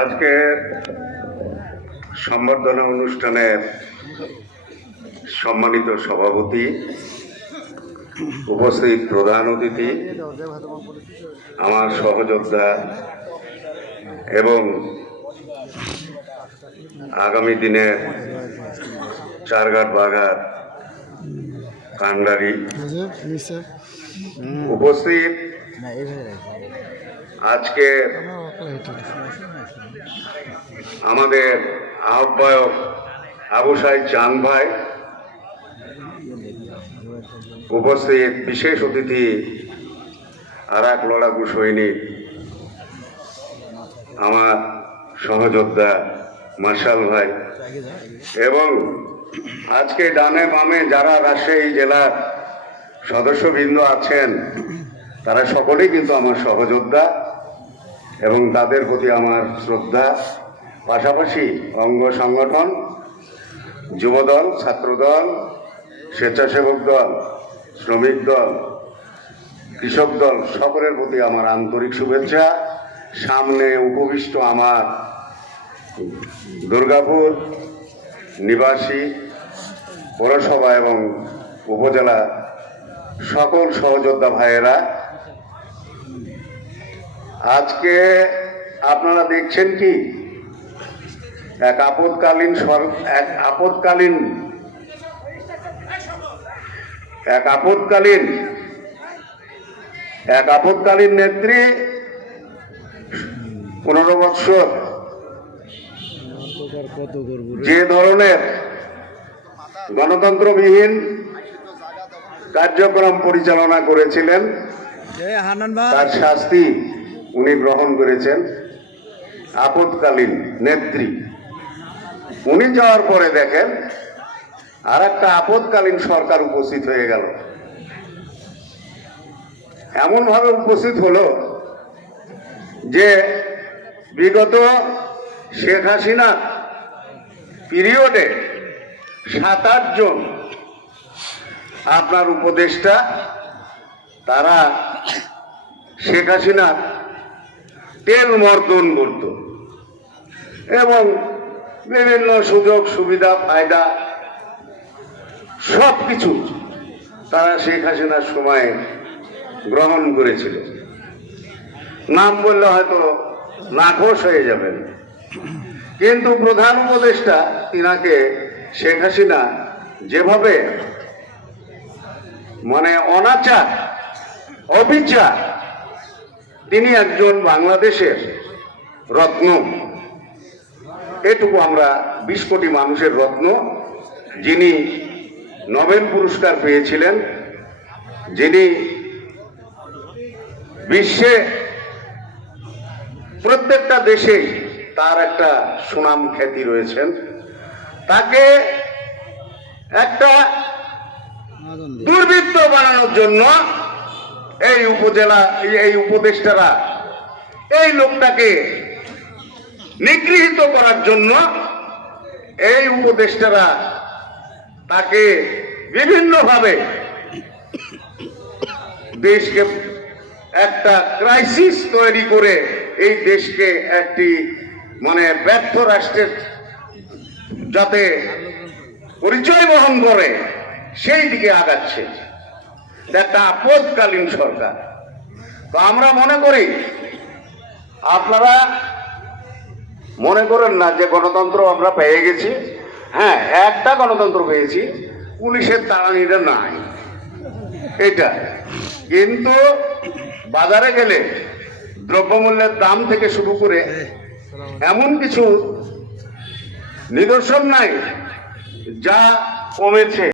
আজকে সম্বর্ধনা অনুষ্ঠানের সম্মানিত সভাপতি, উপস্থিত প্রধান অতিথি, আমার সহযোদ্ধা এবং আগামী দিনের চারঘাট বাঘাট কান্ডারি উপস্থিত, আজকে আমাদের আহ্বায়ক আবু সাইদ চাঁদ ভাই, উপস্থিত বিশেষ অতিথি আর এক লড়াকু সৈনিক আমার সহযোদ্ধা মার্শাল ভাই, এবং আজকে ডানে বামে যারা রাজশাহী জেলার সদস্যবৃন্দ আছেন তারা সকলেই কিন্তু আমার সহযোদ্ধা এবং তাদের প্রতি আমার শ্রদ্ধা। পাশাপাশি অঙ্গ সংগঠন, যুবদল, ছাত্রদল, স্বেচ্ছাসেবক দল, শ্রমিক দল, কৃষক দল সকলের প্রতি আমার আন্তরিক শুভেচ্ছা। সামনে উপবিষ্ট আমার দুর্গাপুর নিবাসী পৌরসভা এবং উপজেলা সকল সহযোদ্ধা ভাইয়েরা, আজকে আপনারা দেখছেন কি এক আপদকালীন নেত্রী 15 বৎসর যে ধরনের গণতন্ত্রবিহীন কার্যক্রম পরিচালনা করেছিলেন তার শাস্তি উনি গ্রহণ করেছেন। আপদকালীন নেত্রী উনি যাওয়ার পরে দেখেন আর একটা আপদকালীন সরকার উপস্থিত হয়ে গেল। এমন ভাবে উপস্থিত হলো যে বিগত শেখ হাসিনা পিরিয়ডে 7-8 জন আপনার উপদেষ্টা তারা শেখ হাসিনা তেল মর্দন করত এবং বিভিন্ন সুযোগ সুবিধা ফায়দা সবকিছু তারা শেখ হাসিনার সময় গ্রহণ করেছিল। নাম বললে হয়তো নাখোশ হয়ে যাবেন, কিন্তু প্রধান উপদেষ্টা তিনাকে শেখ হাসিনা যেভাবে অনাচার অবিচার, তিনি একজন বাংলাদেশের রত্ন, এটুকু আমরা 20 কোটি মানুষের রত্ন, যিনি নোবেল পুরস্কার পেয়েছিলেন, যিনি বিশ্বে প্রত্যেকটা দেশেই তার একটা সুনাম খ্যাতি রয়েছেন, তাকে একটা দুর্বৃত্ত বানানোর জন্য এই উপদেষ্টারা এই লোকটাকে নিগৃহীত করার জন্য এই উপদেষ্টারা তাকে বিভিন্নভাবে দেশকে একটা ক্রাইসিস তৈরি করে এই দেশকে একটি ব্যর্থ রাষ্ট্রের যাতে পরিচয় বহন করে সেই দিকে আগাচ্ছে। একটা আপদকালীন সরকার। তো আমরা মনে করি, আপনারা মনে করেন না যে গণতন্ত্র আমরা পেয়ে গেছি। হ্যাঁ, একটা গণতন্ত্র পেয়েছি, পুলিশের তাড়ানিটা নাই এটা, কিন্তু বাজারে গেলে দ্রব্যমূল্যের দাম থেকে শুরু করে এমন কিছু নিদর্শন নাই যা কমেছে।